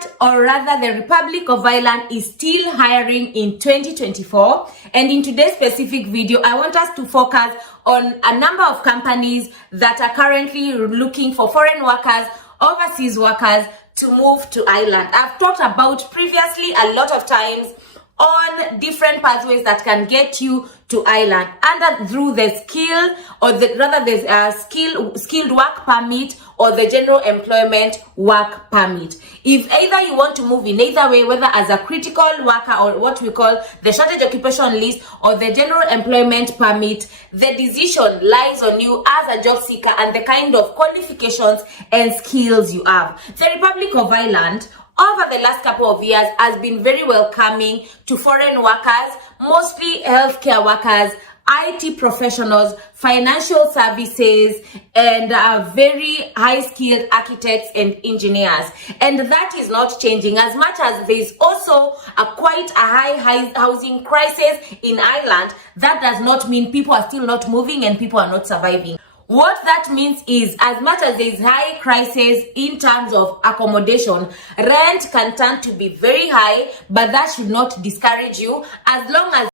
Ireland, or rather the Republic of Ireland, is still hiring in 2024. And in today's specific video, I want us to focus on a number of companies that are currently looking for foreign workers, overseas workers to move to Ireland. I've talked about previously a lot of times on different pathways that can get you to Ireland, and through the skill, or the skilled work permit, or the general employment work permit. If either you want to move in either way, whether as a critical worker or what we call the shortage occupation list or the general employment permit, the decision lies on you as a job seeker and the kind of qualifications and skills you have. The Republic of Ireland, over the last couple of years, has been very welcoming to foreign workers, mostly healthcare workers, IT professionals, financial services, and very high-skilled architects and engineers. And that is not changing, as much as there is also quite a high housing crisis in Ireland. That does not mean people are still not moving and people are not surviving. What that means is, as much as there is high crisis in terms of accommodation, rent can tend to be very high, but that should not discourage you as long as